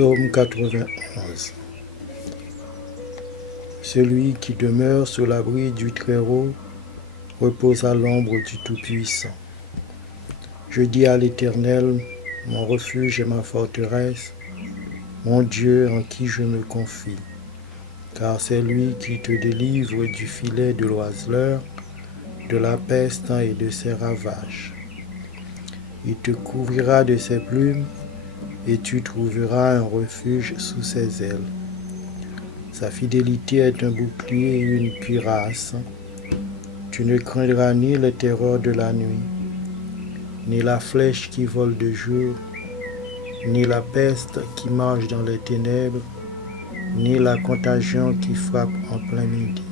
Psaume 91. Celui qui demeure sous l'abri du Très-Haut repose à l'ombre du Tout-Puissant. Je dis à l'Éternel, mon refuge et ma forteresse, mon Dieu en qui je me confie. Car c'est lui qui te délivre du filet de l'oiseleur, de la peste et de ses ravages. Il te couvrira de ses plumes, et tu trouveras un refuge sous ses ailes. Sa fidélité est un bouclier et une cuirasse. Tu ne craindras ni les terreurs de la nuit, ni la flèche qui vole de jour, ni la peste qui marche dans les ténèbres, ni la contagion qui frappe en plein midi.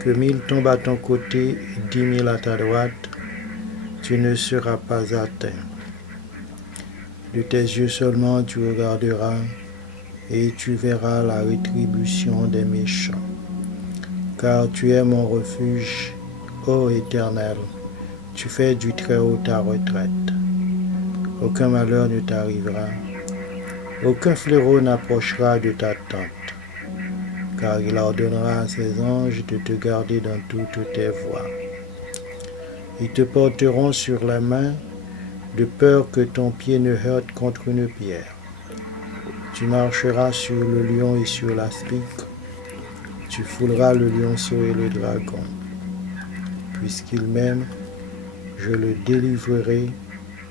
Que 1000 tombent à ton côté et 10 000 à ta droite, tu ne seras pas atteint. De tes yeux seulement tu regarderas, et tu verras la rétribution des méchants. Car tu es mon refuge, ô Éternel, tu fais du Très-Haut ta retraite. Aucun malheur ne t'arrivera, aucun fléau n'approchera de ta tente, car il ordonnera à ses anges de te garder dans toutes tes voies. Ils te porteront sur la main, de peur que ton pied ne heurte contre une pierre. Tu marcheras sur le lion et sur l'aspic, tu fouleras le lionceau et le dragon. Puisqu'il m'aime, je le délivrerai,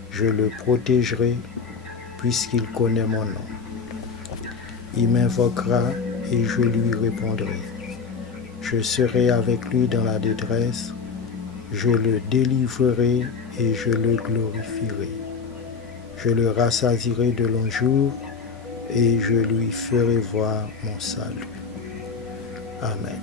je le protégerai, puisqu'il connaît mon nom. Il m'invoquera et je lui répondrai. Je serai avec lui dans la détresse, je le délivrerai et je le glorifierai. Je le rassasierai de longs jours et je lui ferai voir mon salut. Amen.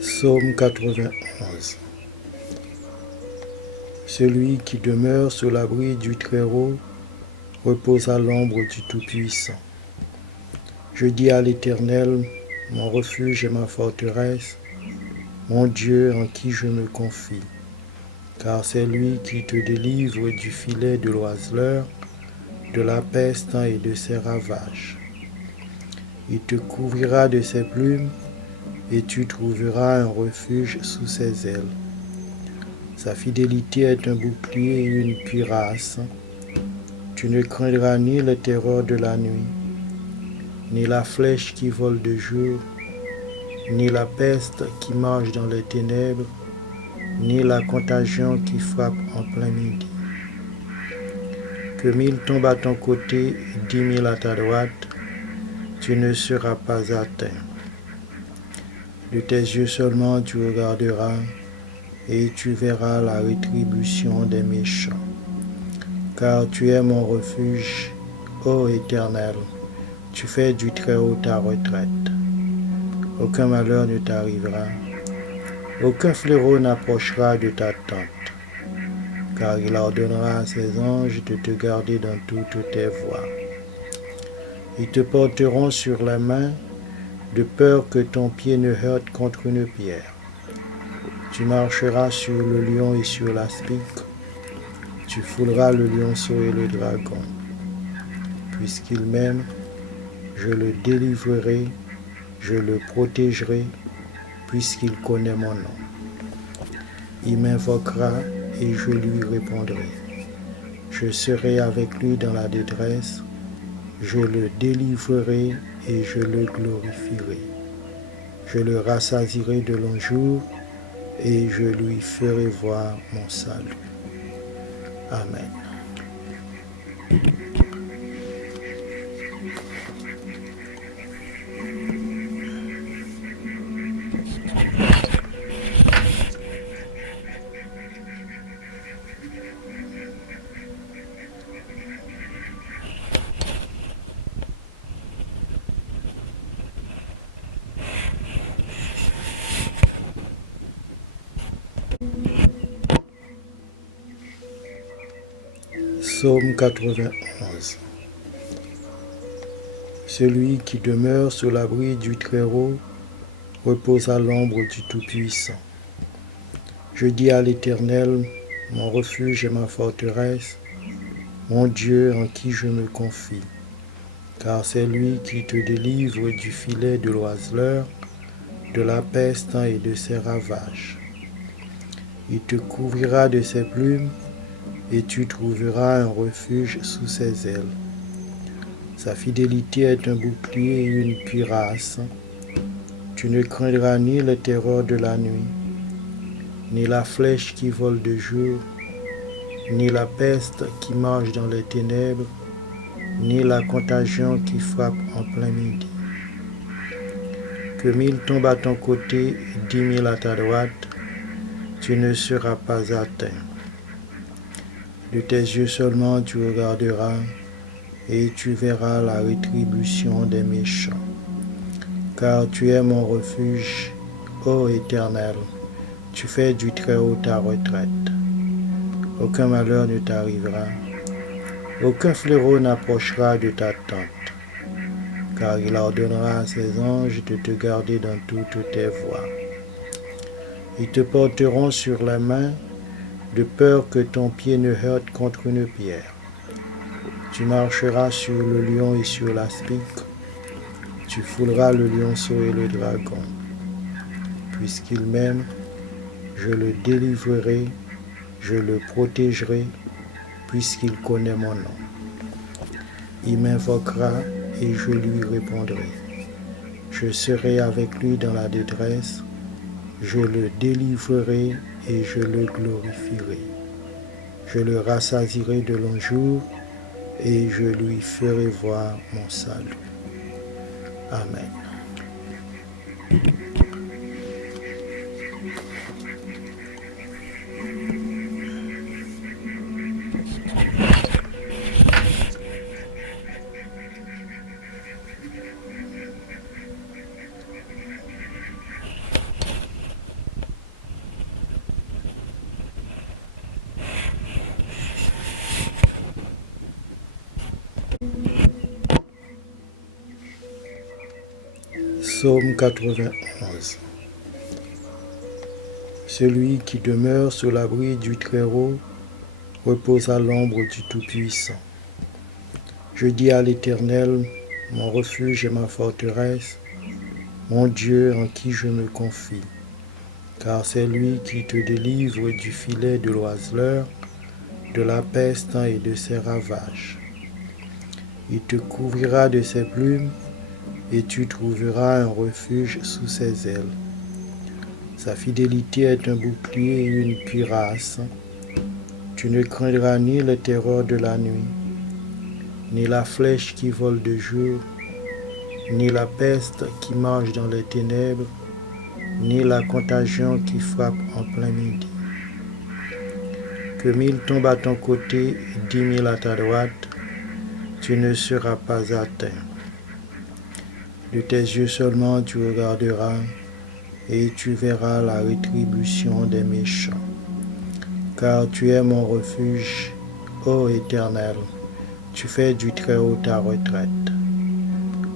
Psaume 91. Celui qui demeure sous l'abri du Très-Haut repose à l'ombre du Tout-Puissant. Je dis à l'Éternel, mon refuge et ma forteresse, mon Dieu en qui je me confie. Car c'est lui qui te délivre du filet de l'oiseleur, de la peste et de ses ravages. Il te couvrira de ses plumes, et tu trouveras un refuge sous ses ailes. Sa fidélité est un bouclier et une cuirasse. Tu ne craindras ni les terreurs de la nuit, ni la flèche qui vole de jour, ni la peste qui marche dans les ténèbres, ni la contagion qui frappe en plein midi. Que 1000 tombent à ton côté et 10 000 à ta droite, tu ne seras pas atteint. De tes yeux seulement tu regarderas, et tu verras la rétribution des méchants. Car tu es mon refuge, ô Éternel, tu fais du Très-Haut ta retraite. Aucun malheur ne t'arrivera, aucun fléau n'approchera de ta tente, car il ordonnera à ses anges de te garder dans toutes tes voies. Ils te porteront sur la main, de peur que ton pied ne heurte contre une pierre. Tu marcheras sur le lion et sur l'aspic, tu fouleras le lionceau et le dragon. Puisqu'il m'aime, je le délivrerai, je le protégerai, puisqu'il connaît mon nom. Il m'invoquera et je lui répondrai. Je serai avec lui dans la détresse, je le délivrerai et je le glorifierai. Je le rassasierai de longs jours et je lui ferai voir mon salut. Amen. Psaume 91. Celui qui demeure sous l'abri du Très-Haut repose à l'ombre du Tout-Puissant. Je dis à l'Éternel, mon refuge et ma forteresse, mon Dieu en qui je me confie. Car c'est lui qui te délivre du filet de l'oiseleur, de la peste et de ses ravages. Il te couvrira de ses plumes, et tu trouveras un refuge sous ses ailes. Sa fidélité est un bouclier et une cuirasse. Tu ne craindras ni les terreurs de la nuit, ni la flèche qui vole de jour, ni la peste qui marche dans les ténèbres, ni la contagion qui frappe en plein midi. Que 1000 tombent à ton côté et 10 000 à ta droite, tu ne seras pas atteint. De tes yeux seulement tu regarderas et tu verras la rétribution des méchants. Car tu es mon refuge, ô Éternel, tu fais du Très-Haut ta retraite. Aucun malheur ne t'arrivera, aucun fléau n'approchera de ta tente, car il ordonnera à ses anges de te garder dans toutes tes voies. Ils te porteront sur la main, de peur que ton pied ne heurte contre une pierre. Tu marcheras sur le lion et sur l'aspic, tu fouleras le lionceau et le dragon. Puisqu'il m'aime, je le délivrerai, je le protégerai, puisqu'il connaît mon nom. Il m'invoquera et je lui répondrai. Je serai avec lui dans la détresse, je le délivrerai et je le glorifierai. Je le rassasierai de longs jours et je lui ferai voir mon salut. Amen. Psaume 91. Celui qui demeure sous l'abri du Très-Haut repose à l'ombre du Tout-Puissant. Je dis à l'Éternel, mon refuge et ma forteresse, mon Dieu en qui je me confie. Car c'est lui qui te délivre du filet de l'oiseleur, de la peste et de ses ravages. Il te couvrira de ses plumes, et tu trouveras un refuge sous ses ailes. Sa fidélité est un bouclier et une cuirasse. Tu ne craindras ni les terreurs de la nuit, ni la flèche qui vole de jour, ni la peste qui marche dans les ténèbres, ni la contagion qui frappe en plein midi. Que 1000 tombent à ton côté et 10 000 à ta droite, tu ne seras pas atteint. De tes yeux seulement tu regarderas et tu verras la rétribution des méchants. Car tu es mon refuge, ô Éternel, tu fais du Très-Haut ta retraite.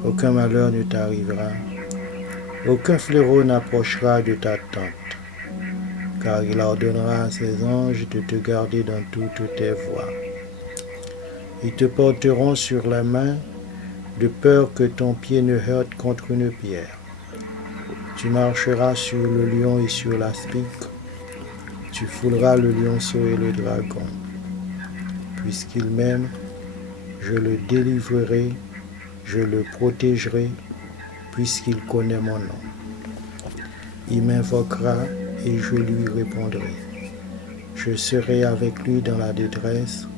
Aucun malheur ne t'arrivera, aucun fléau n'approchera de ta tente, car il ordonnera à ses anges de te garder dans toutes tes voies. Ils te porteront sur la main, de peur que ton pied ne heurte contre une pierre. Tu marcheras sur le lion et sur l'aspic, tu fouleras le lionceau et le dragon. Puisqu'il m'aime, je le délivrerai, je le protégerai, puisqu'il connaît mon nom. Il m'invoquera et je lui répondrai. Je serai avec lui dans la détresse,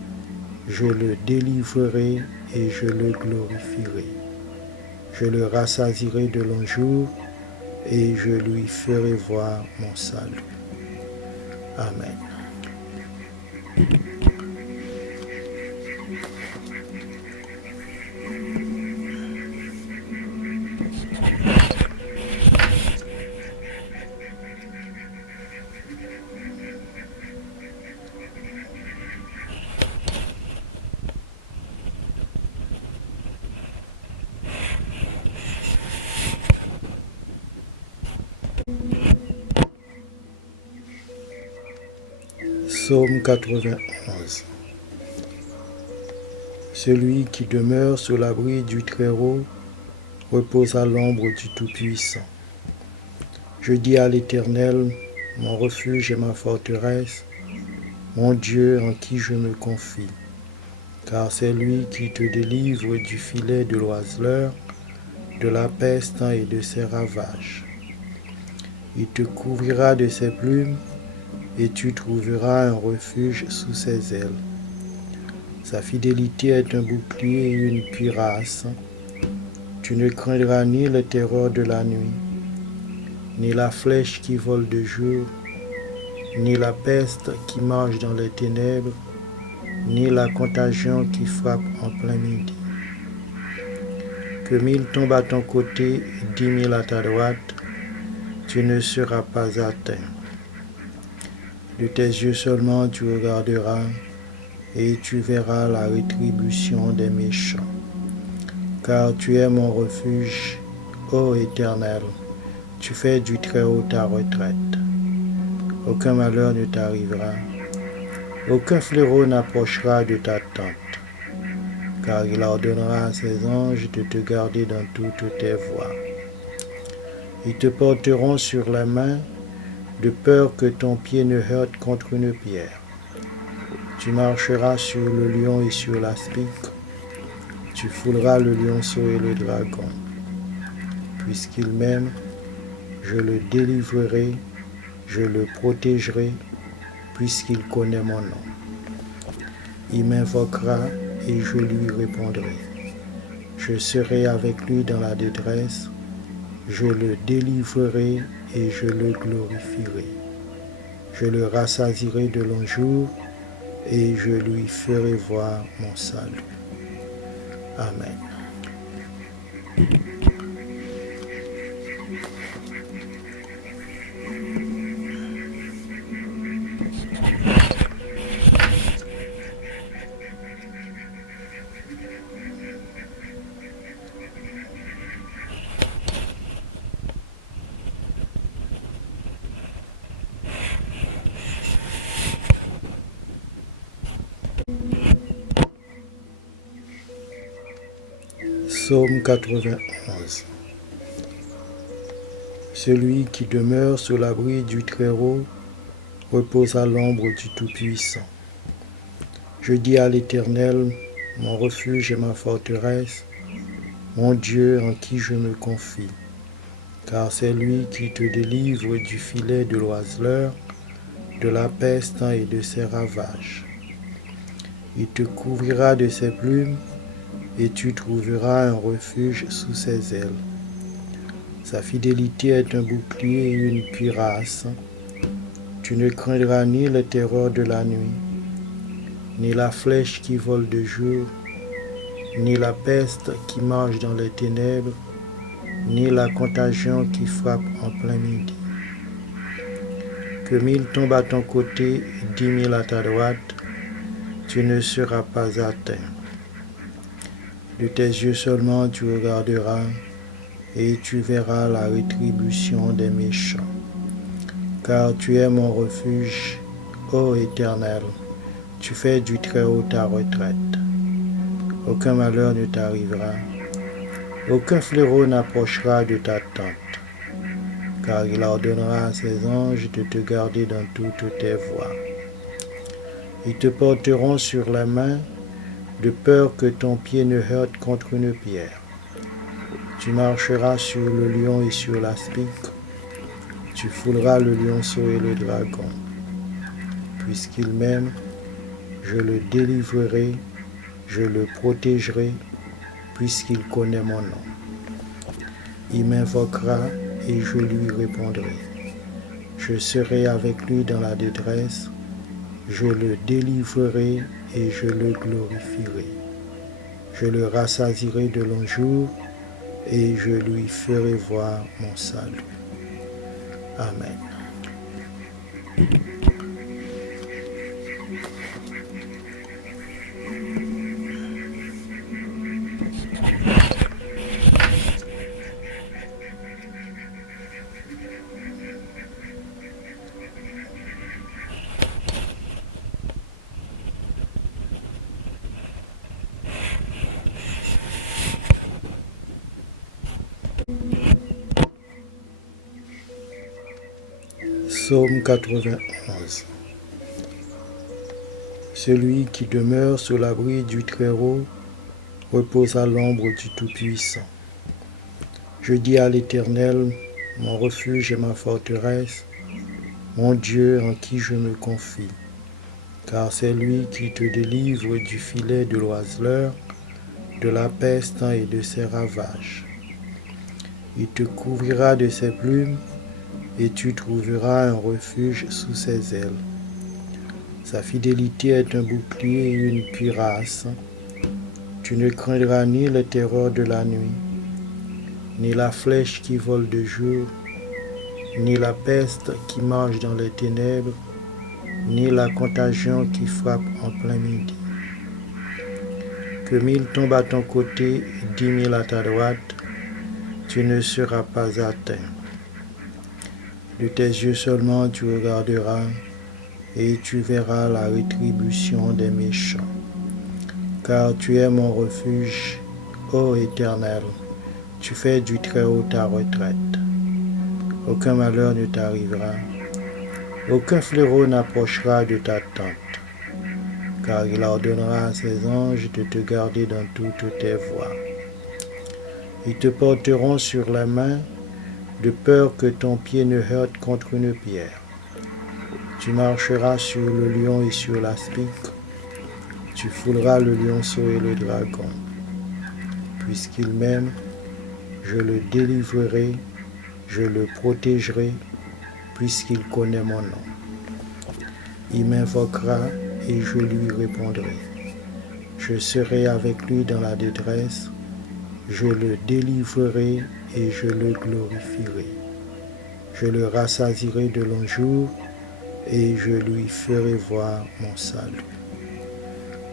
je le délivrerai et je le glorifierai. Je le rassasierai de longs jours et je lui ferai voir mon salut. Amen. Psaume 91. Celui qui demeure sous l'abri du Très-Haut repose à l'ombre du Tout-Puissant. Je dis à l'Éternel, mon refuge et ma forteresse, mon Dieu en qui je me confie. Car c'est lui qui te délivre du filet de l'oiseleur, de la peste et de ses ravages. Il te couvrira de ses plumes, et tu trouveras un refuge sous ses ailes. Sa fidélité est un bouclier et une cuirasse. Tu ne craindras ni les terreurs de la nuit, ni la flèche qui vole de jour, ni la peste qui marche dans les ténèbres, ni la contagion qui frappe en plein midi. Que 1000 tombent à ton côté et 10 000 à ta droite, tu ne seras pas atteint. De tes yeux seulement tu regarderas et tu verras la rétribution des méchants. Car tu es mon refuge, ô Éternel, tu fais du Très-Haut ta retraite. Aucun malheur ne t'arrivera, aucun fléau n'approchera de ta tente, car il ordonnera à ses anges de te garder dans toutes tes voies. Ils te porteront sur la main, de peur que ton pied ne heurte contre une pierre. Tu marcheras sur le lion et sur l'aspic, tu fouleras le lionceau et le dragon. Puisqu'il m'aime, je le délivrerai, je le protégerai, puisqu'il connaît mon nom. Il m'invoquera et je lui répondrai. Je serai avec lui dans la détresse, je le délivrerai et je le glorifierai. Je le rassasierai de longs jours et je lui ferai voir mon salut. Amen. Psaume 91. Celui qui demeure sous l'abri du Très-Haut repose à l'ombre du Tout-Puissant. Je dis à l'Éternel, mon refuge et ma forteresse, mon Dieu en qui je me confie. Car c'est lui qui te délivre du filet de l'oiseleur, de la peste et de ses ravages. Il te couvrira de ses plumes, et tu trouveras un refuge sous ses ailes. Sa fidélité est un bouclier et une cuirasse. Tu ne craindras ni les terreurs de la nuit, ni la flèche qui vole de jour, ni la peste qui marche dans les ténèbres, ni la contagion qui frappe en plein midi. Que 1000 tombent à ton côté et 10 000 à ta droite, tu ne seras pas atteint. De tes yeux seulement tu regarderas et tu verras la rétribution des méchants. Car tu es mon refuge, ô Éternel, tu fais du Très-Haut ta retraite. Aucun malheur ne t'arrivera, aucun fléau n'approchera de ta tente, car il ordonnera à ses anges de te garder dans toutes tes voies. Ils te porteront sur la main, de peur que ton pied ne heurte contre une pierre. Tu marcheras sur le lion et sur l'aspic, tu fouleras le lionceau et le dragon. Puisqu'il m'aime, je le délivrerai, je le protégerai, puisqu'il connaît mon nom. Il m'invoquera et je lui répondrai. Je serai avec lui dans la détresse, je le délivrerai et je le glorifierai. Je le rassasierai de longs jours et je lui ferai voir mon salut. Amen. Psaume 91. Celui qui demeure sous l'abri du Très-Haut repose à l'ombre du Tout-Puissant. Je dis à l'Éternel, mon refuge et ma forteresse, mon Dieu en qui je me confie. Car c'est lui qui te délivre du filet de l'oiseleur, de la peste et de ses ravages. Il te couvrira de ses plumes, et tu trouveras un refuge sous ses ailes. Sa fidélité est un bouclier et une cuirasse. Tu ne craindras ni les terreurs de la nuit, ni la flèche qui vole de jour, ni la peste qui marche dans les ténèbres, ni la contagion qui frappe en plein midi. Que 1000 tombent à ton côté et 10 000 à ta droite, tu ne seras pas atteint. De tes yeux seulement tu regarderas et tu verras la rétribution des méchants. Car tu es mon refuge, ô Éternel, tu fais du Très-Haut ta retraite. Aucun malheur ne t'arrivera, aucun fléau n'approchera de ta tente, car il ordonnera à ses anges de te garder dans toutes tes voies. Ils te porteront sur la main, de peur que ton pied ne heurte contre une pierre. Tu marcheras sur le lion et sur l'aspic, tu fouleras le lionceau et le dragon. Puisqu'il m'aime, je le délivrerai, je le protégerai, puisqu'il connaît mon nom. Il m'invoquera et je lui répondrai. Je serai avec lui dans la détresse, je le délivrerai et je le glorifierai. Je le rassasierai de longs jours et je lui ferai voir mon salut.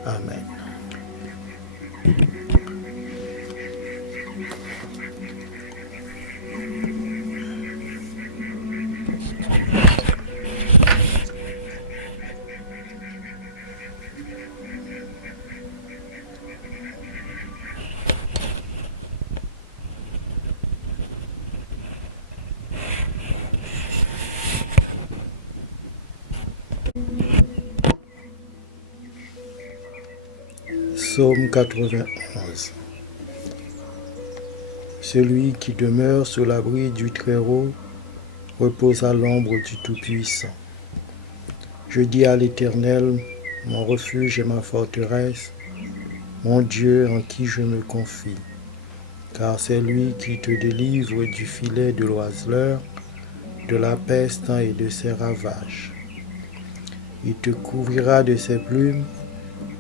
Amen. Psaume 91. Celui qui demeure sous l'abri du Très-Haut repose à l'ombre du Tout-Puissant. Je dis à l'Éternel, mon refuge et ma forteresse, mon Dieu en qui je me confie. Car c'est lui qui te délivre du filet de l'oiseleur, de la peste et de ses ravages. Il te couvrira de ses plumes,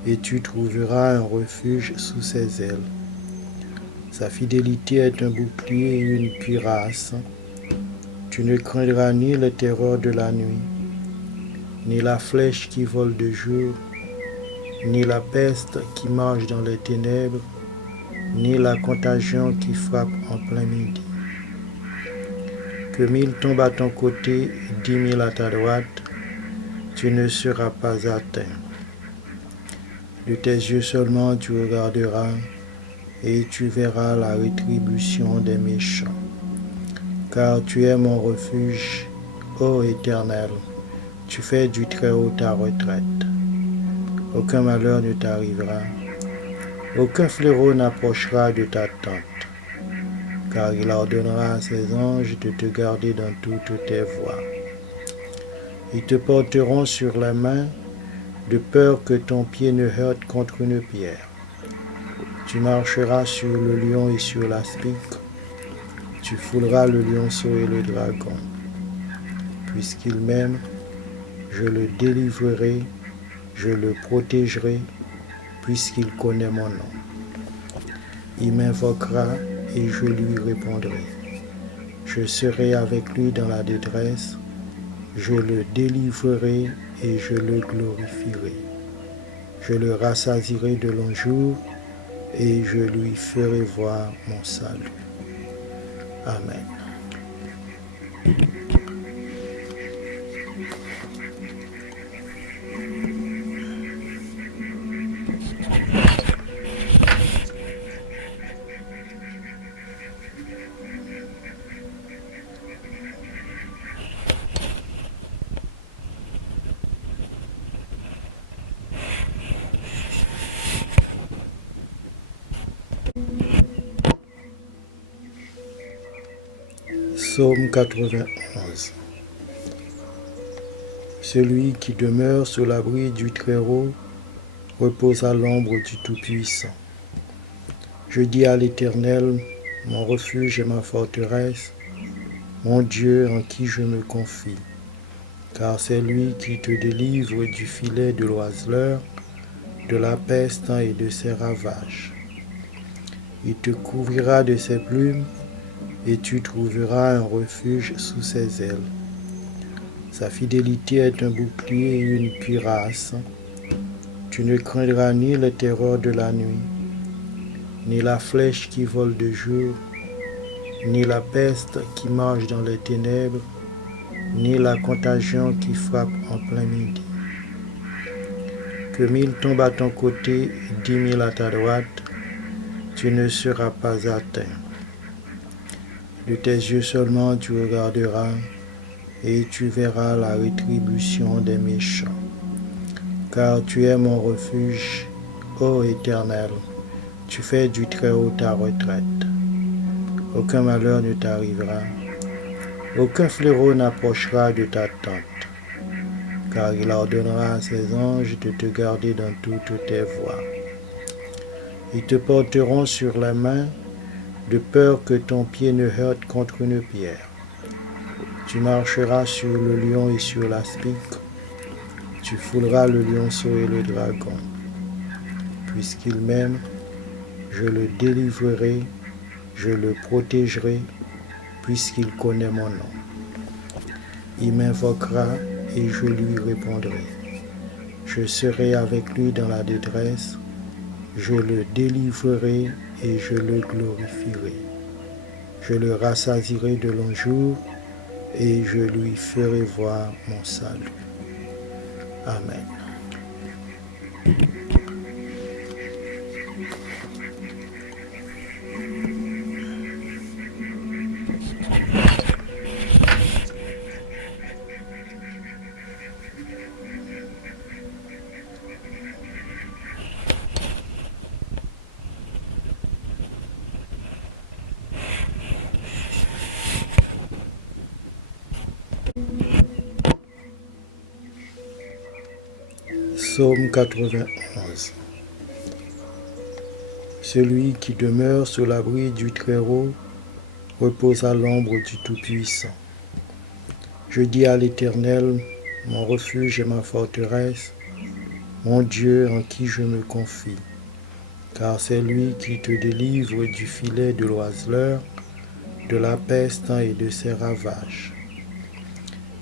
et tu trouveras un refuge sous ses ailes. Sa fidélité est un bouclier et une cuirasse. Tu ne craindras ni les terreurs de la nuit, ni la flèche qui vole de jour, ni la peste qui marche dans les ténèbres, ni la contagion qui frappe en plein midi. Que 1000 tombent à ton côté et 10 000 à ta droite, tu ne seras pas atteint. De tes yeux seulement tu regarderas et tu verras la rétribution des méchants. Car tu es mon refuge, ô Éternel, tu fais du Très-Haut ta retraite. Aucun malheur ne t'arrivera, aucun fléau n'approchera de ta tente, car il ordonnera à ses anges de te garder dans toutes tes voies. Ils te porteront sur la main, de peur que ton pied ne heurte contre une pierre. Tu marcheras sur le lion et sur l'aspic, tu fouleras le lionceau et le dragon. Puisqu'il m'aime, je le délivrerai, je le protégerai, puisqu'il connaît mon nom. Il m'invoquera et je lui répondrai. Je serai avec lui dans la détresse, je le délivrerai et je le glorifierai. Je le rassasierai de longs jours et je lui ferai voir mon salut. Amen. Psaume 91. Celui qui demeure sous l'abri du Très-Haut repose à l'ombre du Tout-Puissant. Je dis à l'Éternel, mon refuge et ma forteresse, mon Dieu en qui je me confie. Car c'est lui qui te délivre du filet de l'oiseleur, de la peste et de ses ravages. Il te couvrira de ses plumes, et tu trouveras un refuge sous ses ailes. Sa fidélité est un bouclier et une cuirasse. Tu ne craindras ni les terreurs de la nuit, ni la flèche qui vole de jour, ni la peste qui marche dans les ténèbres, ni la contagion qui frappe en plein midi. Que 1000 tombent à ton côté et 10 000 à ta droite, tu ne seras pas atteint. De tes yeux seulement tu regarderas et tu verras la rétribution des méchants. Car tu es mon refuge, ô Éternel, tu fais du Très-Haut ta retraite. Aucun malheur ne t'arrivera, aucun fléau n'approchera de ta tente, car il ordonnera à ses anges de te garder dans toutes tes voies. Ils te porteront sur la main, de peur que ton pied ne heurte contre une pierre. Tu marcheras sur le lion et sur l'aspic, tu fouleras le lionceau et le dragon. Puisqu'il m'aime, je le délivrerai, je le protégerai, puisqu'il connaît mon nom. Il m'invoquera et je lui répondrai. Je serai avec lui dans la détresse, je le délivrerai et je le glorifierai. Je le rassasierai de longs jours et je lui ferai voir mon salut. Amen. Psaume 91. Celui qui demeure sous l'abri du Très-Haut repose à l'ombre du Tout-Puissant. Je dis à l'Éternel, mon refuge et ma forteresse, mon Dieu en qui je me confie. Car c'est lui qui te délivre du filet de l'oiseleur, de la peste et de ses ravages.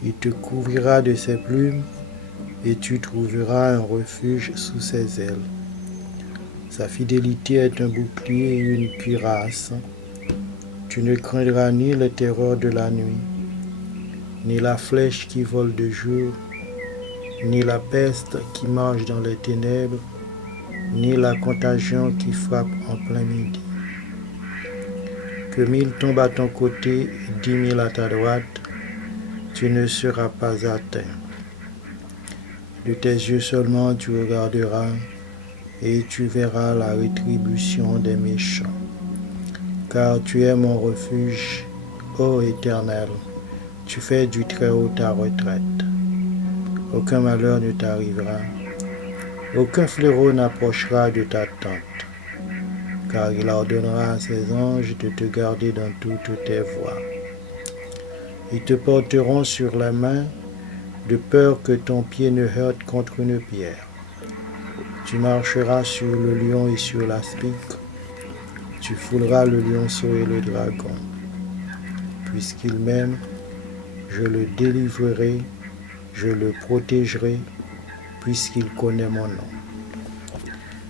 Il te couvrira de ses plumes, et tu trouveras un refuge sous ses ailes. Sa fidélité est un bouclier et une cuirasse. Tu ne craindras ni les terreurs de la nuit, ni la flèche qui vole de jour, ni la peste qui marche dans les ténèbres, ni la contagion qui frappe en plein midi. Que 1000 tombent à ton côté et 10 000 à ta droite, tu ne seras pas atteint. De tes yeux seulement tu regarderas et tu verras la rétribution des méchants. Car tu es mon refuge, ô Éternel, tu fais du Très-Haut ta retraite. Aucun malheur ne t'arrivera, aucun fléau n'approchera de ta tente, car il ordonnera à ses anges de te garder dans toutes tes voies. Ils te porteront sur la main, de peur que ton pied ne heurte contre une pierre. Tu marcheras sur le lion et sur l'aspic, tu fouleras le lionceau et le dragon. Puisqu'il m'aime, je le délivrerai, je le protégerai, puisqu'il connaît mon nom.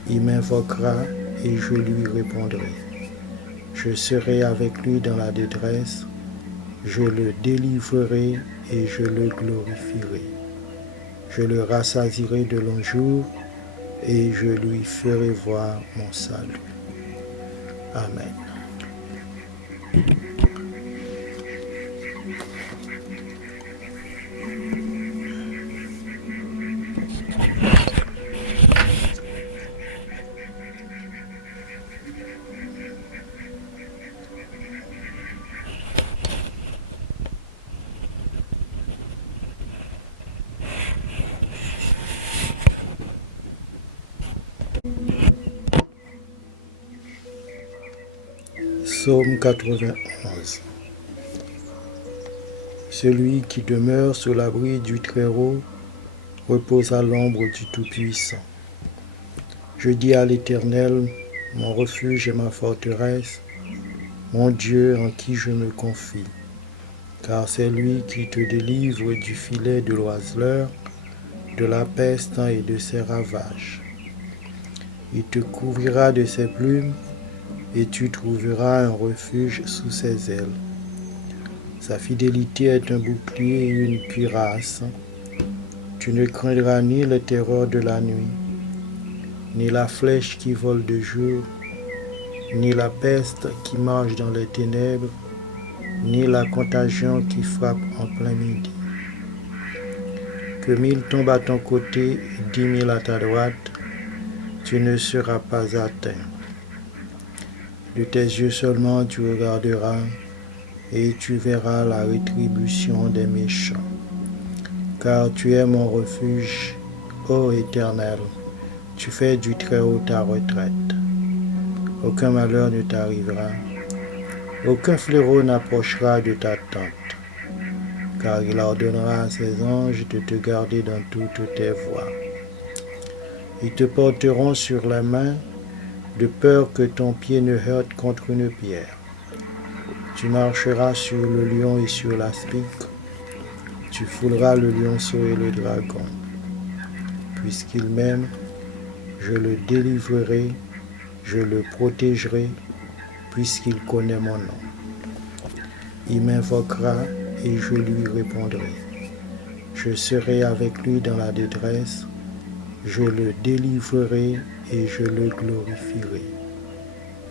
Il m'invoquera et je lui répondrai. Je serai avec lui dans la détresse, je le délivrerai et je le glorifierai. Je le rassasierai de longs jours et je lui ferai voir mon salut. Amen. Psaume 91. Celui qui demeure sous l'abri du Très-Haut repose à l'ombre du Tout-Puissant. Je dis à l'Éternel, mon refuge et ma forteresse, mon Dieu en qui je me confie. Car c'est lui qui te délivre du filet de l'oiseleur, de la peste et de ses ravages. Il te couvrira de ses plumes, et tu trouveras un refuge sous ses ailes. Sa fidélité est un bouclier et une cuirasse. Tu ne craindras ni les terreurs de la nuit, ni la flèche qui vole de jour, ni la peste qui marche dans les ténèbres, ni la contagion qui frappe en plein midi. Que 1000 tombent à ton côté et 10 000 à ta droite, tu ne seras pas atteint. De tes yeux seulement tu regarderas et tu verras la rétribution des méchants. Car tu es mon refuge, ô Éternel, tu fais du Très-Haut ta retraite. Aucun malheur ne t'arrivera, aucun fléau n'approchera de ta tente, car il ordonnera à ses anges de te garder dans toutes tes voies. Ils te porteront sur la main, de peur que ton pied ne heurte contre une pierre. Tu marcheras sur le lion et sur l'aspic, tu fouleras le lionceau et le dragon. Puisqu'il m'aime, je le délivrerai, je le protégerai, puisqu'il connaît mon nom. Il m'invoquera et je lui répondrai. Je serai avec lui dans la détresse, je le délivrerai et je le glorifierai.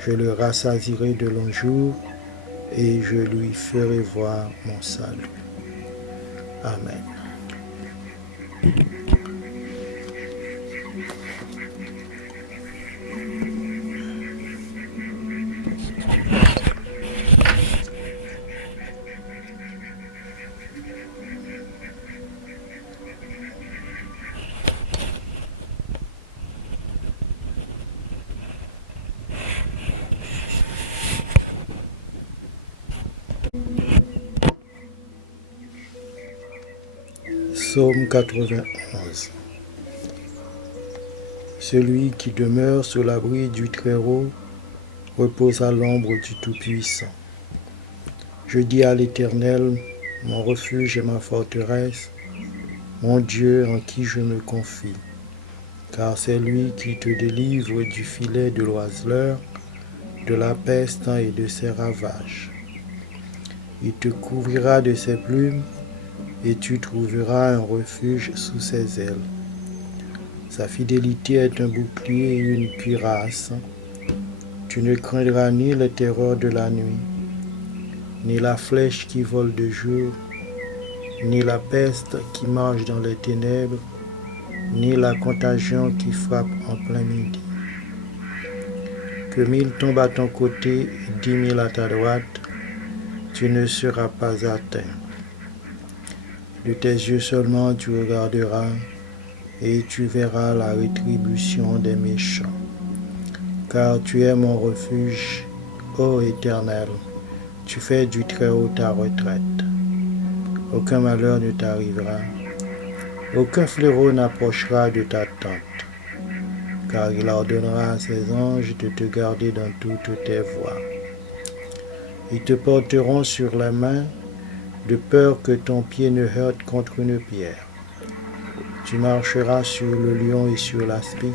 Je le rassasierai de longs jours et je lui ferai voir mon salut. Amen. Psaume 91. Celui qui demeure sous l'abri du Très-Haut repose à l'ombre du Tout-Puissant. Je dis à l'Éternel, mon refuge et ma forteresse, mon Dieu en qui je me confie. Car c'est lui qui te délivre du filet de l'oiseleur, de la peste et de ses ravages. Il te couvrira de ses plumes, et tu trouveras un refuge sous ses ailes. Sa fidélité est un bouclier et une cuirasse. Tu ne craindras ni les terreurs de la nuit, ni la flèche qui vole de jour, ni la peste qui marche dans les ténèbres, ni la contagion qui frappe en plein midi. Que 1000 tombent à ton côté et 10 000 à ta droite, tu ne seras pas atteint. De tes yeux seulement tu regarderas et tu verras la rétribution des méchants. Car tu es mon refuge, ô Éternel, tu fais du Très-Haut ta retraite. Aucun malheur ne t'arrivera, aucun fléau n'approchera de ta tente, car il ordonnera à ses anges de te garder dans toutes tes voies. Ils te porteront sur la main, de peur que ton pied ne heurte contre une pierre. Tu marcheras sur le lion et sur l'aspic,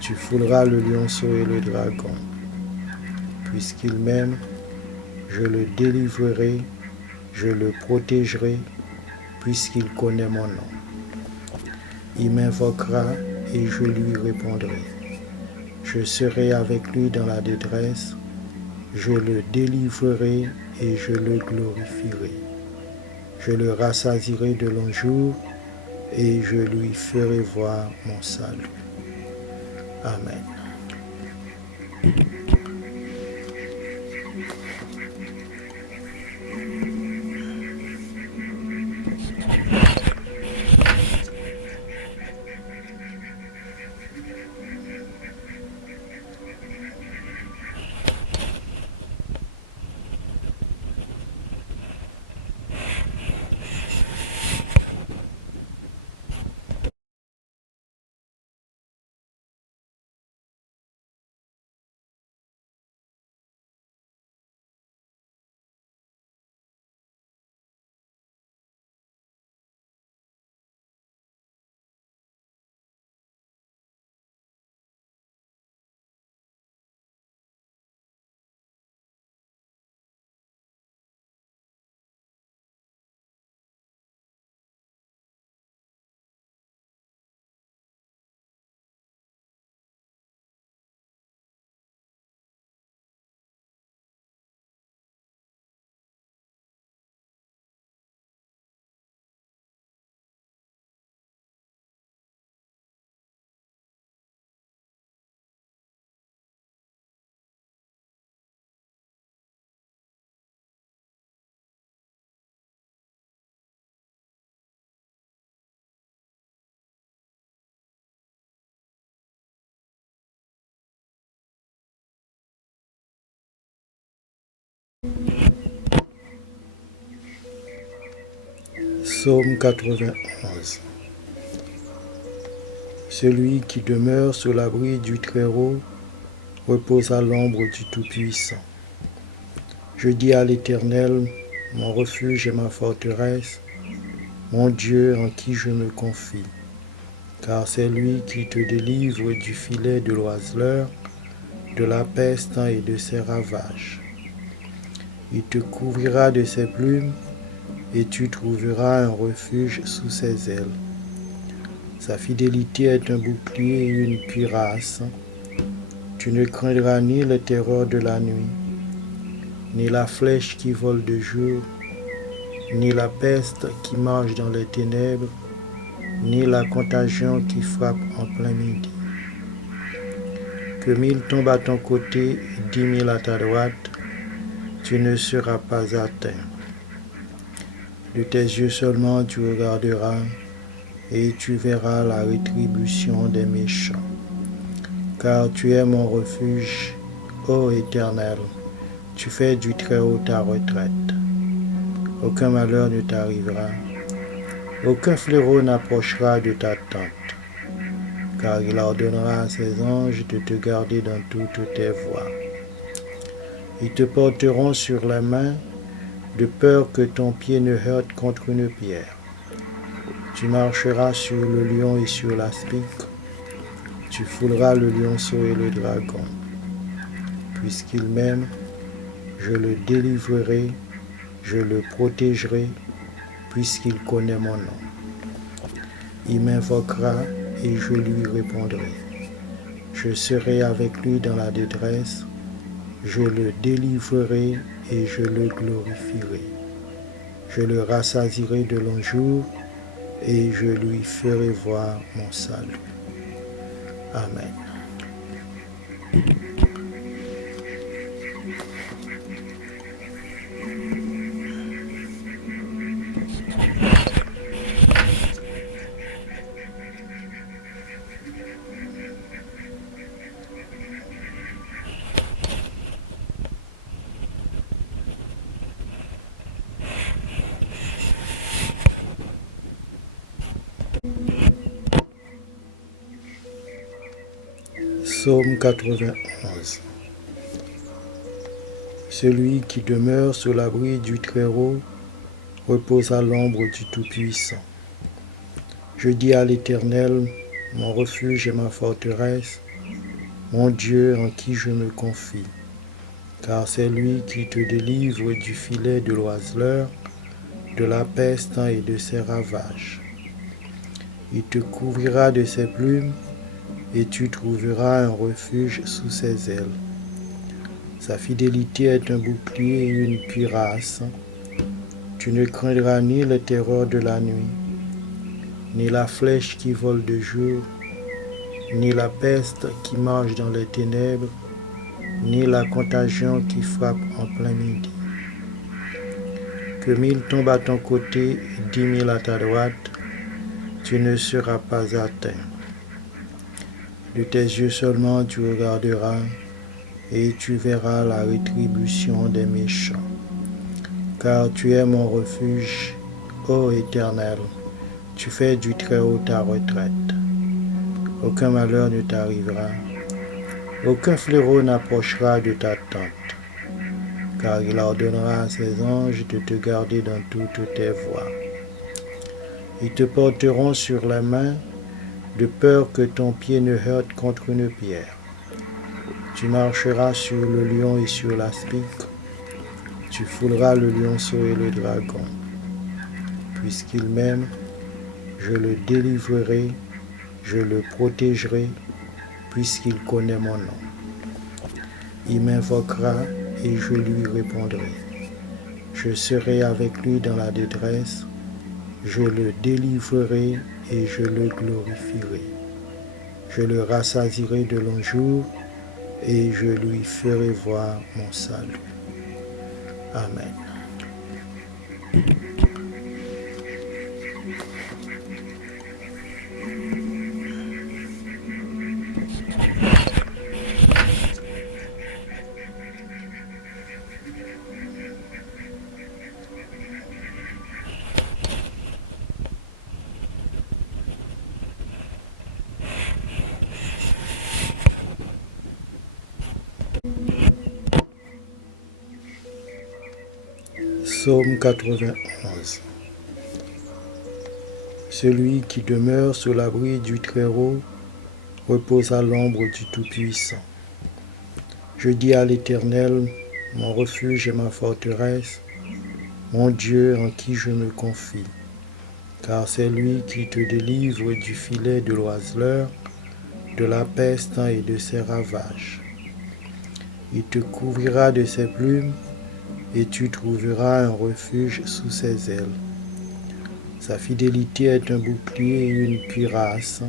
tu fouleras le lionceau et le dragon. Puisqu'il m'aime, je le délivrerai, je le protégerai, puisqu'il connaît mon nom. Il m'invoquera et je lui répondrai. Je serai avec lui dans la détresse, je le délivrerai et je le glorifierai. Je le rassasierai de longs jours et je lui ferai voir mon salut. Amen. Psaume 91. Celui qui demeure sous l'abri du Très-Haut repose à l'ombre du Tout-Puissant. Je dis à l'Éternel, mon refuge et ma forteresse, mon Dieu en qui je me confie. Car c'est lui qui te délivre du filet de l'oiseleur, de la peste et de ses ravages. Il te couvrira de ses plumes, et tu trouveras un refuge sous ses ailes. Sa fidélité est un bouclier et une cuirasse. Tu ne craindras ni les terreurs de la nuit, ni la flèche qui vole de jour, ni la peste qui marche dans les ténèbres, ni la contagion qui frappe en plein midi. Que 1000 tombent à ton côté et 10 000 à ta droite, tu ne seras pas atteint. De tes yeux seulement tu regarderas et tu verras la rétribution des méchants. Car tu es mon refuge, ô Éternel, tu fais du Très-Haut ta retraite. Aucun malheur ne t'arrivera, aucun fléau n'approchera de ta tente, car il ordonnera à ses anges de te garder dans toutes tes voies. Ils te porteront sur la main, de peur que ton pied ne heurte contre une pierre. Tu marcheras sur le lion et sur l'aspic, tu fouleras le lionceau et le dragon. Puisqu'il m'aime, je le délivrerai, je le protégerai, puisqu'il connaît mon nom. Il m'invoquera et je lui répondrai. Je serai avec lui dans la détresse, je le délivrerai et je le glorifierai. Je le rassasierai de longs jours et je lui ferai voir mon salut. Amen. Psaume 91. Celui qui demeure sous l'abri du Très-Haut repose à l'ombre du Tout-Puissant. Je dis à l'Éternel, mon refuge et ma forteresse, mon Dieu en qui je me confie. Car c'est lui qui te délivre du filet de l'oiseleur, de la peste et de ses ravages. Il te couvrira de ses plumes, et tu trouveras un refuge sous ses ailes. Sa fidélité est un bouclier et une cuirasse. Tu ne craindras ni les terreurs de la nuit, ni la flèche qui vole de jour, ni la peste qui marche dans les ténèbres, ni la contagion qui frappe en plein midi. Que 1000 tombent à ton côté et 10 000 à ta droite, tu ne seras pas atteint. De tes yeux seulement tu regarderas et tu verras la rétribution des méchants. Car tu es mon refuge, ô Éternel, tu fais du Très-Haut ta retraite. Aucun malheur ne t'arrivera, aucun fléau n'approchera de ta tente, car il ordonnera à ses anges de te garder dans toutes tes voies. Ils te porteront sur la main, de peur que ton pied ne heurte contre une pierre. Tu marcheras sur le lion et sur l'aspic, tu fouleras le lionceau et le dragon. Puisqu'il m'aime, je le délivrerai, je le protégerai, puisqu'il connaît mon nom. Il m'invoquera et je lui répondrai. Je serai avec lui dans la détresse, je le délivrerai et je le glorifierai. Je le rassasierai de longs jours et je lui ferai voir mon salut. Amen. Psaume 91. Celui qui demeure sous l'abri du Très-Haut repose à l'ombre du Tout-Puissant. Je dis à l'Éternel, mon refuge et ma forteresse, mon Dieu en qui je me confie. Car c'est lui qui te délivre du filet de l'oiseleur, de la peste et de ses ravages. Il te couvrira de ses plumes, et tu trouveras un refuge sous ses ailes. Sa fidélité est un bouclier et une cuirasse.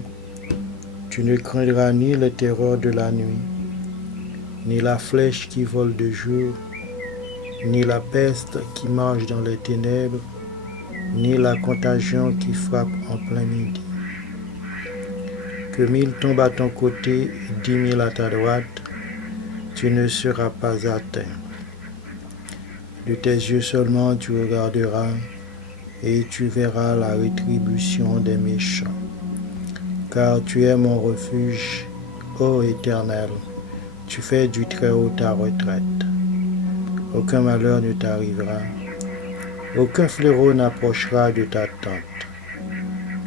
Tu ne craindras ni les terreurs de la nuit, ni la flèche qui vole de jour, ni la peste qui marche dans les ténèbres, ni la contagion qui frappe en plein midi. Que 1000 tombent à ton côté et 10 000 à ta droite, tu ne seras pas atteint. De tes yeux seulement tu regarderas et tu verras la rétribution des méchants. Car tu es mon refuge, ô Éternel, tu fais du Très-Haut ta retraite. Aucun malheur ne t'arrivera, aucun fléau n'approchera de ta tente,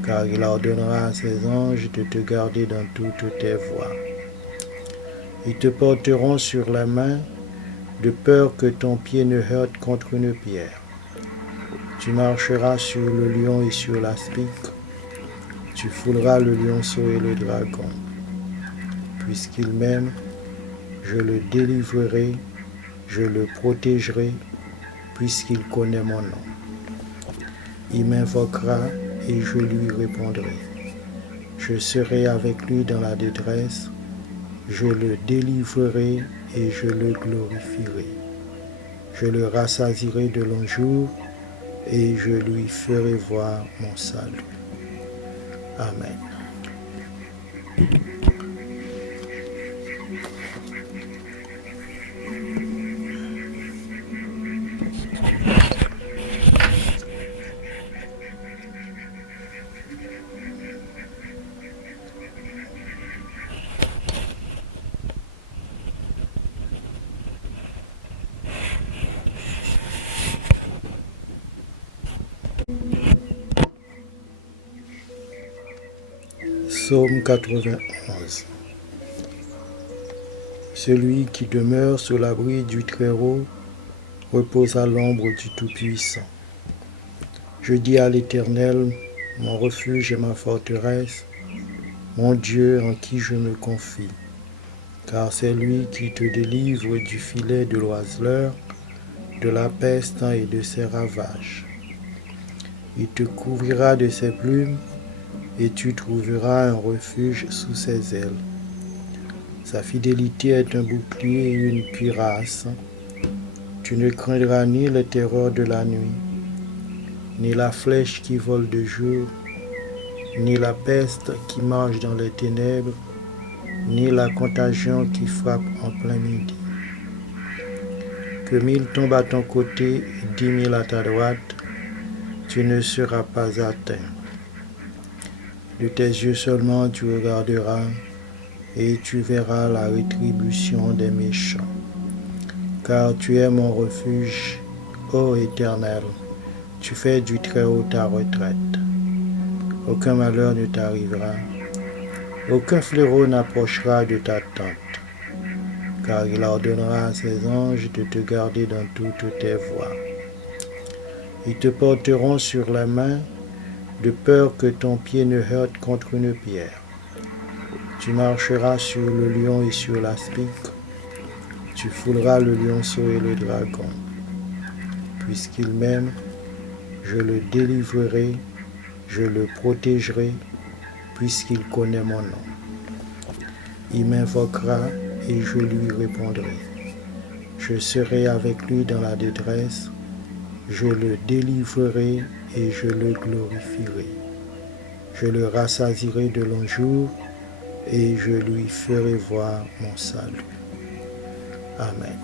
car il ordonnera à ses anges de te garder dans toutes tes voies. Ils te porteront sur la main, de peur que ton pied ne heurte contre une pierre. Tu marcheras sur le lion et sur l'aspic, tu fouleras le lionceau et le dragon. Puisqu'il m'aime, je le délivrerai, je le protégerai, puisqu'il connaît mon nom. Il m'invoquera et je lui répondrai. Je serai avec lui dans la détresse, je le délivrerai et je le glorifierai. Je le rassasierai de longs jours et je lui ferai voir mon salut. Amen. Psaume 91. Celui qui demeure sous l'abri du Très-Haut repose à l'ombre du Tout-Puissant. Je dis à l'Éternel, mon refuge et ma forteresse, mon Dieu en qui je me confie. Car c'est lui qui te délivre du filet de l'oiseleur, de la peste et de ses ravages. Il te couvrira de ses plumes, et tu trouveras un refuge sous ses ailes. Sa fidélité est un bouclier et une cuirasse. Tu ne craindras ni les terreurs de la nuit, ni la flèche qui vole de jour, ni la peste qui marche dans les ténèbres, ni la contagion qui frappe en plein midi. Que 1000 tombent à ton côté et 10 000 à ta droite, tu ne seras pas atteint. De tes yeux seulement tu regarderas et tu verras la rétribution des méchants. Car tu es mon refuge, ô Éternel, tu fais du Très-Haut ta retraite. Aucun malheur ne t'arrivera, aucun fléau n'approchera de ta tente, car il ordonnera à ses anges de te garder dans toutes tes voies. Ils te porteront sur la main, de peur que ton pied ne heurte contre une pierre. Tu marcheras sur le lion et sur l'aspic, tu fouleras le lionceau et le dragon. Puisqu'il m'aime, je le délivrerai, je le protégerai, puisqu'il connaît mon nom. Il m'invoquera et je lui répondrai. Je serai avec lui dans la détresse, je le délivrerai et je le glorifierai. Je le rassasierai de longs jours et je lui ferai voir mon salut. Amen.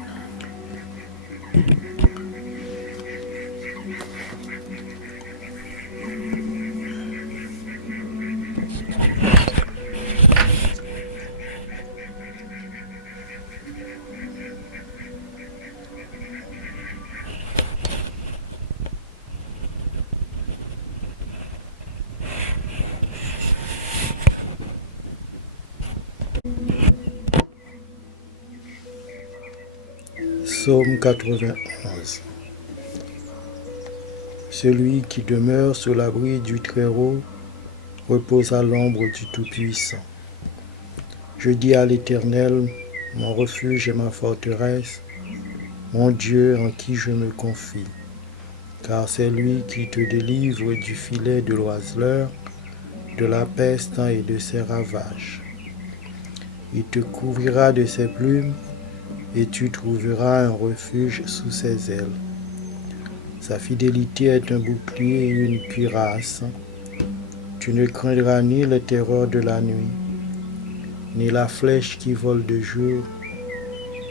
Psaume 91. Celui qui demeure sous l'abri du Très-Haut repose à l'ombre du Tout-Puissant. Je dis à l'Éternel, mon refuge et ma forteresse, mon Dieu en qui je me confie. Car c'est lui qui te délivre du filet de l'oiseleur, de la peste et de ses ravages. Il te couvrira de ses plumes, et tu trouveras un refuge sous ses ailes. Sa fidélité est un bouclier et une cuirasse. Tu ne craindras ni les terreurs de la nuit, ni la flèche qui vole de jour,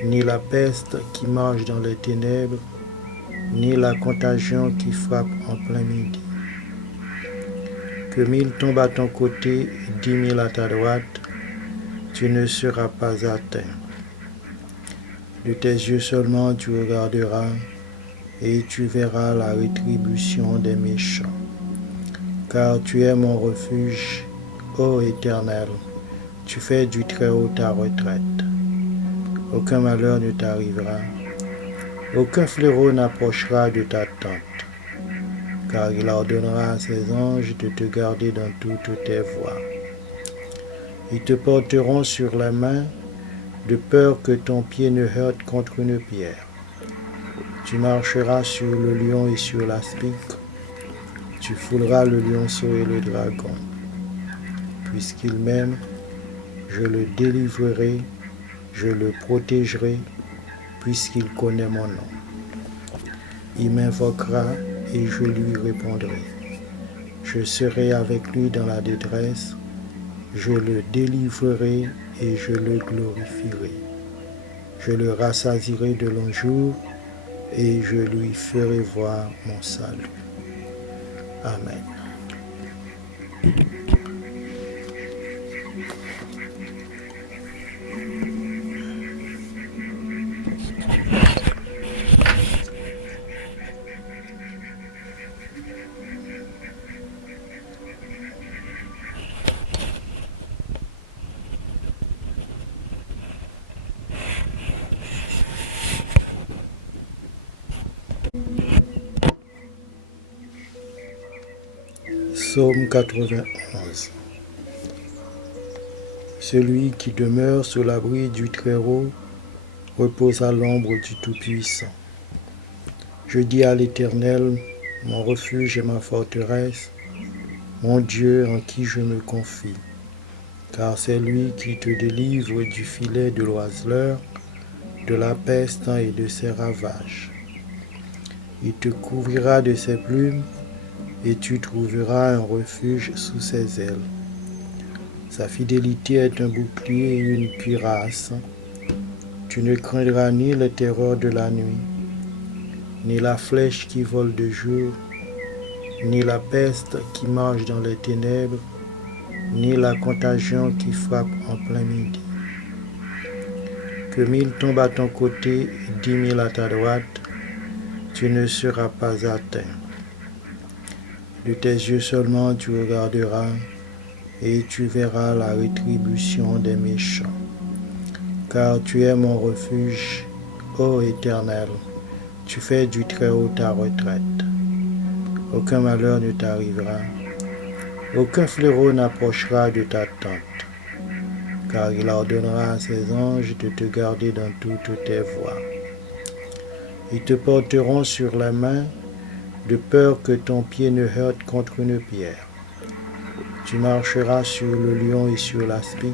ni la peste qui marche dans les ténèbres, ni la contagion qui frappe en plein midi. Que 1000 tombent à ton côté et 10 000 à ta droite, tu ne seras pas atteint. De tes yeux seulement tu regarderas et tu verras la rétribution des méchants. Car tu es mon refuge, ô Éternel, tu fais du Très-Haut ta retraite. Aucun malheur ne t'arrivera, aucun fléau n'approchera de ta tente, car il ordonnera à ses anges de te garder dans toutes tes voies. Ils te porteront sur la main, de peur que ton pied ne heurte contre une pierre. Tu marcheras sur le lion et sur l'aspic, tu fouleras le lionceau et le dragon. Puisqu'il m'aime, je le délivrerai, je le protégerai, puisqu'il connaît mon nom. Il m'invoquera et je lui répondrai. Je serai avec lui dans la détresse, je le délivrerai et je le glorifierai. Je le rassasierai de longs jours et je lui ferai voir mon salut. Amen. Psaume 91. Celui qui demeure sous l'abri du Très-Haut repose à l'ombre du Tout-Puissant. Je dis à l'Éternel, mon refuge et ma forteresse, mon Dieu en qui je me confie. Car c'est lui qui te délivre du filet de l'oiseleur, de la peste et de ses ravages. Il te couvrira de ses plumes, et tu trouveras un refuge sous ses ailes. Sa fidélité est un bouclier et une cuirasse. Tu ne craindras ni les terreurs de la nuit, ni la flèche qui vole de jour, ni la peste qui marche dans les ténèbres, ni la contagion qui frappe en plein midi. Que 1000 tombent à ton côté et 10 000 à ta droite, tu ne seras pas atteint. De tes yeux seulement tu regarderas et tu verras la rétribution des méchants. Car tu es mon refuge, ô Éternel, tu fais du Très-Haut ta retraite. Aucun malheur ne t'arrivera, aucun fléau n'approchera de ta tente, car il ordonnera à ses anges de te garder dans toutes tes voies. Ils te porteront sur la main, de peur que ton pied ne heurte contre une pierre. Tu marcheras sur le lion et sur l'aspic,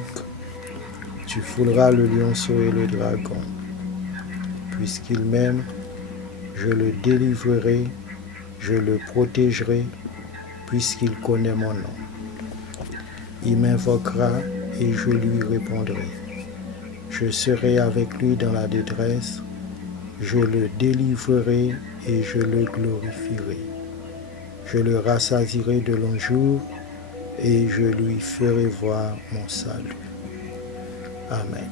tu fouleras le lionceau et le dragon. Puisqu'il m'aime, je le délivrerai, je le protégerai, puisqu'il connaît mon nom. Il m'invoquera et je lui répondrai. Je serai avec lui dans la détresse, je le délivrerai et je le glorifierai. Je le rassasierai de longs jours et je lui ferai voir mon salut. Amen.